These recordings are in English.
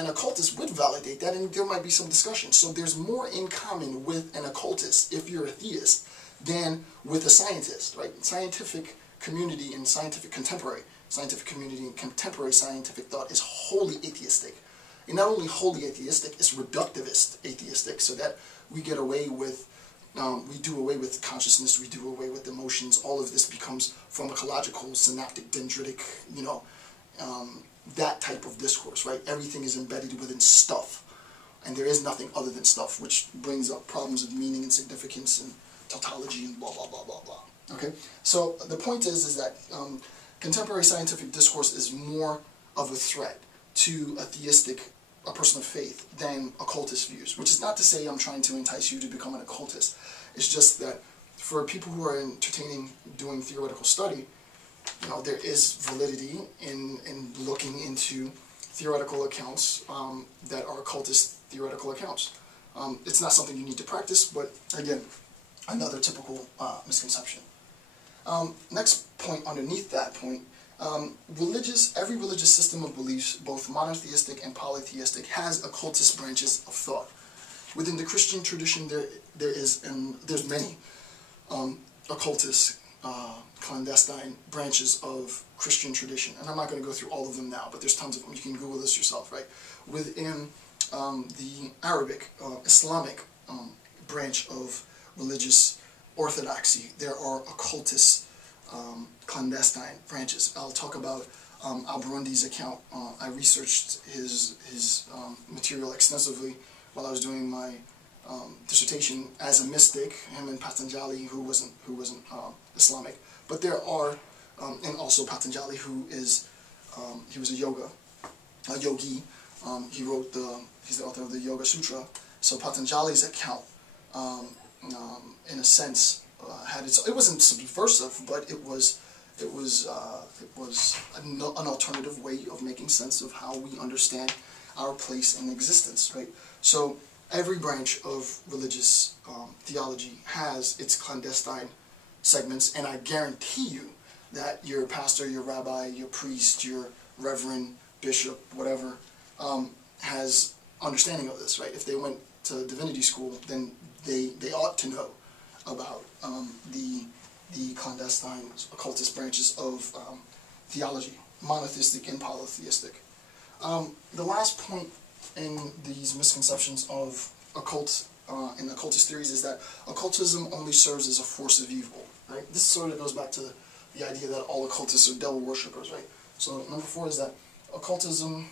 an occultist would validate that, and there might be some discussion. So there's more in common with an occultist, if you're a theist, than with a scientist, right? Scientific community and contemporary scientific community and contemporary scientific thought is wholly atheistic. And not only wholly atheistic, it's reductivist atheistic, so that we get away with, we do away with consciousness, we do away with emotions. All of this becomes pharmacological, synaptic, dendritic, you know, that type of discourse, right? Everything is embedded within stuff, and there is nothing other than stuff, which brings up problems of meaning and significance and tautology and blah, blah, blah, blah, blah. Okay? So the point is that contemporary scientific discourse is more of a threat to a person of faith than occultist views, which is not to say I'm trying to entice you to become an occultist. It's just that for people who are entertaining doing theoretical study, you know, there is validity in looking into theoretical accounts that are occultist theoretical accounts. It's not something you need to practice, but again, another typical misconception. Next point underneath that point, every religious system of beliefs, both monotheistic and polytheistic, has occultist branches of thought. Within the Christian tradition, there's many occultist, clandestine branches of Christian tradition, and I'm not going to go through all of them now, but there's tons of them. You can Google this yourself, right? Within the Arabic, Islamic branch of religious orthodoxy, there are occultist, clandestine branches. I'll talk about Al-Biruni's account. I researched his material extensively while I was doing my dissertation as a mystic, him and Patanjali, who wasn't Islamic. But there are, and also Patanjali, who is, he was a yogi. He's the author of the Yoga Sutra. So Patanjali's account, in a sense, it wasn't subversive, but it was an alternative way of making sense of how we understand our place in existence, right? So every branch of religious theology has its clandestine segments, and I guarantee you that your pastor, your rabbi, your priest, your reverend, bishop, whatever, has understanding of this, right? If they went to divinity school, then they ought to know about the clandestine occultist branches of theology, monotheistic and polytheistic. The last point in these misconceptions of occult and occultist theories is that occultism only serves as a force of evil, right? This sort of goes back to the idea that all occultists are devil worshippers, right? So number 4 is that occultism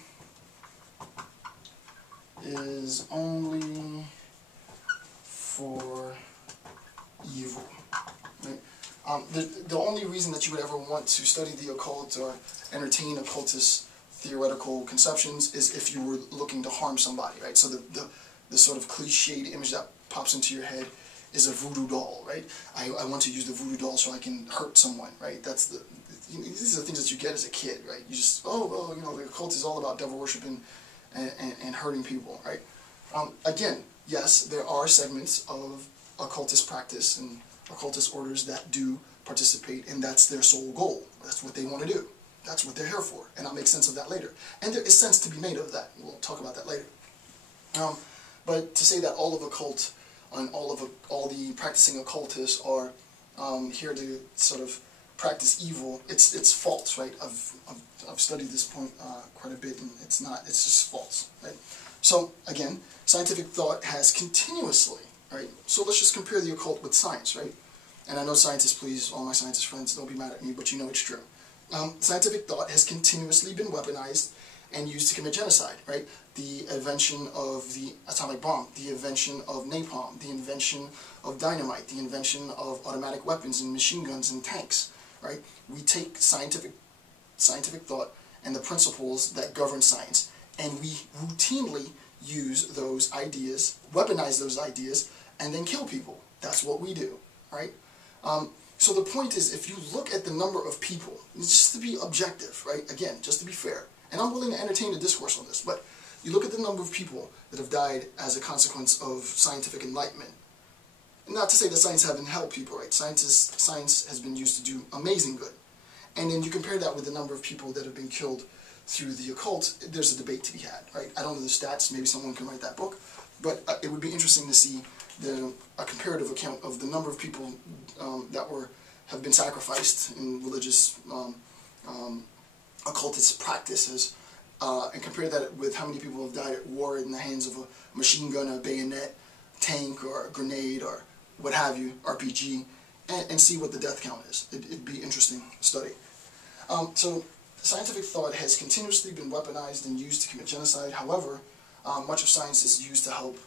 is only for evil, right? The only reason that you would ever want to study the occult or entertain occultist theoretical conceptions is if you were looking to harm somebody, right? So the sort of cliched image that pops into your head is a voodoo doll, right? I want to use the voodoo doll so I can hurt someone, right? These are the things that you get as a kid, right? You just, oh, you know, the occult is all about devil worshiping and hurting people, right? Again, yes, there are segments of occultist practice and occultist orders that do participate, and that's their sole goal. That's what they want to do. That's what they're here for, and I'll make sense of that later. And there is sense to be made of that. We'll talk about that later. But to say that all of occult and all the practicing occultists are here to sort of practice evil, it's false, right? I've studied this point quite a bit, and it's not. It's just false, right? So again, scientific thought has continuously, right? So let's just compare the occult with science, right? And I know scientists, please, all my scientist friends, don't be mad at me, but you know it's true. Scientific thought has continuously been weaponized and used to commit genocide, right? The invention of the atomic bomb, the invention of napalm, the invention of dynamite, the invention of automatic weapons and machine guns and tanks, right? We take scientific thought and the principles that govern science, and we routinely use those ideas, weaponize those ideas, and then kill people. That's what we do, right? So the point is, if you look at the number of people, just to be objective, right? Again, just to be fair, and I'm willing to entertain a discourse on this, but you look at the number of people that have died as a consequence of scientific enlightenment. Not to say that science hasn't helped people, right? Science has been used to do amazing good. And then you compare that with the number of people that have been killed through the occult, there's a debate to be had, right? I don't know the stats, maybe someone can write that book, but it would be interesting to see a comparative account of the number of people that have been sacrificed in religious occultist practices, and compare that with how many people have died at war in the hands of a machine gun, a bayonet, tank, or a grenade, or what have you, RPG, and see what the death count is. It'd be an interesting study. So scientific thought has continuously been weaponized and used to commit genocide. However, much of science is used to help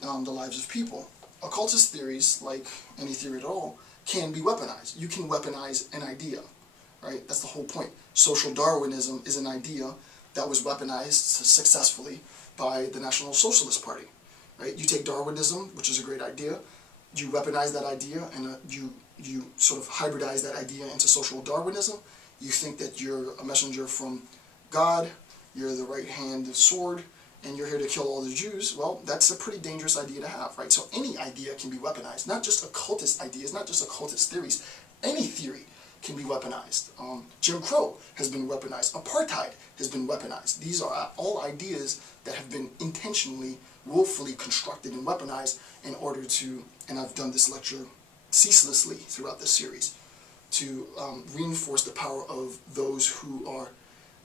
the lives of people. Occultist theories, like any theory at all, can be weaponized. You can weaponize an idea, right? That's the whole point. Social Darwinism is an idea that was weaponized successfully by the National Socialist Party, right? You take Darwinism, which is a great idea, you weaponize that idea, and you sort of hybridize that idea into social Darwinism. You think that you're a messenger from God, you're the right hand of sword, and you're here to kill all the Jews. Well, that's a pretty dangerous idea to have, right? So any idea can be weaponized, not just occultist ideas, not just occultist theories. Any theory can be weaponized. Jim Crow has been weaponized. Apartheid has been weaponized. These are all ideas that have been intentionally, willfully constructed and weaponized in order to, and I've done this lecture ceaselessly throughout this series, to reinforce the power of those who are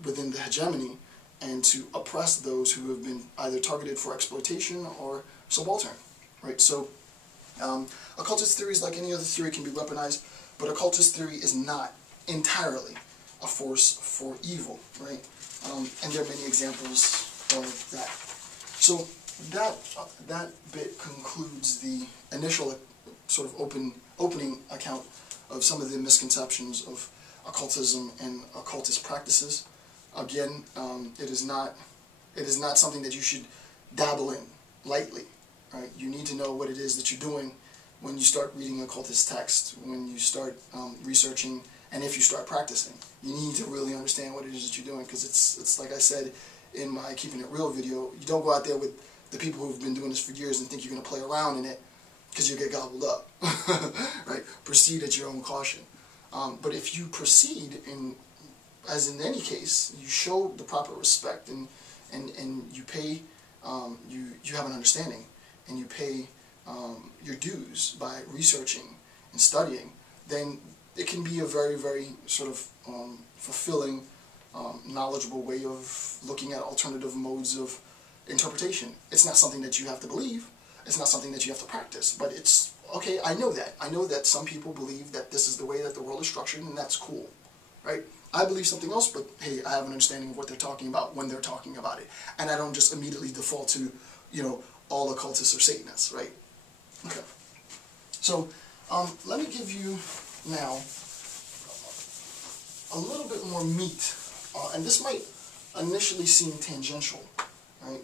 within the hegemony and to oppress those who have been either targeted for exploitation or subaltern, right? So occultist theories, like any other theory, can be weaponized, but occultist theory is not entirely a force for evil, right? And there are many examples of that. So that bit concludes the initial sort of opening account of some of the misconceptions of occultism and occultist practices. Again, it is not something that you should dabble in lightly, right? You need to know what it is that you're doing when you start reading occultist text, when you start researching, and if you start practicing. You need to really understand what it is that you're doing, because it's like I said in my Keeping It Real video, you don't go out there with the people who've been doing this for years and think you're going to play around in it, because you'll get gobbled up, right? Proceed at your own caution. But if you proceed, as in any case, you show the proper respect and you pay, you have an understanding, and you pay your dues by researching and studying, then it can be a very, very sort of fulfilling, knowledgeable way of looking at alternative modes of interpretation. It's not something that you have to believe. It's not something that you have to practice, but it's, okay, I know that. I know that some people believe that this is the way that the world is structured, and that's cool, right? I believe something else, but hey, I have an understanding of what they're talking about when they're talking about it. And I don't just immediately default to, all occultists are Satanists, right? Okay. So, let me give you now a little bit more meat, and this might initially seem tangential, right?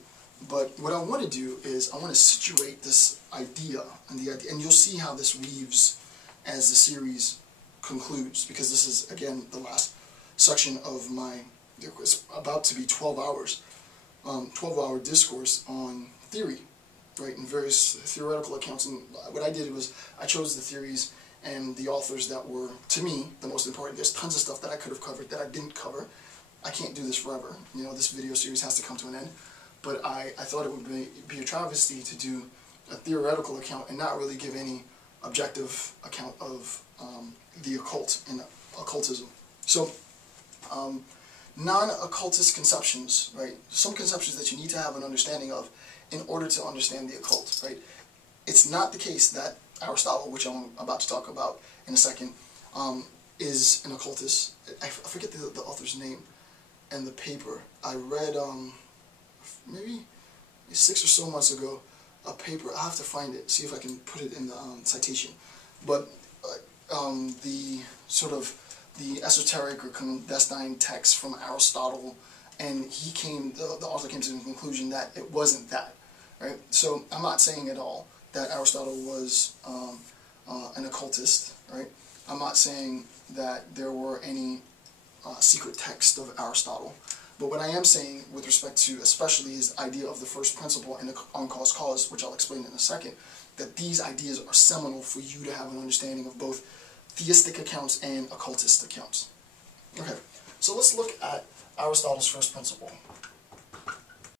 But what I want to do is I want to situate this idea, and you'll see how this weaves as the series concludes, because this is, again, the last section of my, it's about to be 12 hours, 12-hour discourse on theory, right, and various theoretical accounts. And what I did was I chose the theories and the authors that were, to me, the most important. There's tons of stuff that I could have covered that I didn't cover. I can't do this forever. This video series has to come to an end. But I thought it would be a travesty to do a theoretical account and not really give any objective account of the occult and occultism. So, non-occultist conceptions, right? Some conceptions that you need to have an understanding of in order to understand the occult, right? It's not the case that Aristotle, which I'm about to talk about in a second, is an occultist. I forget the author's name and the paper. I read, maybe 6 or so months ago, a paper. I'll have to find it, see if I can put it in the citation. But the sort of the esoteric or clandestine text from Aristotle, and the author came to the conclusion that it wasn't that, right? So I'm not saying at all that Aristotle was an occultist, right? I'm not saying that there were any secret text of Aristotle. But what I am saying with respect to especially his idea of the first principle and the on-cause cause, which I'll explain in a second, that these ideas are seminal for you to have an understanding of both theistic accounts and occultist accounts. Okay, so let's look at Aristotle's first principle.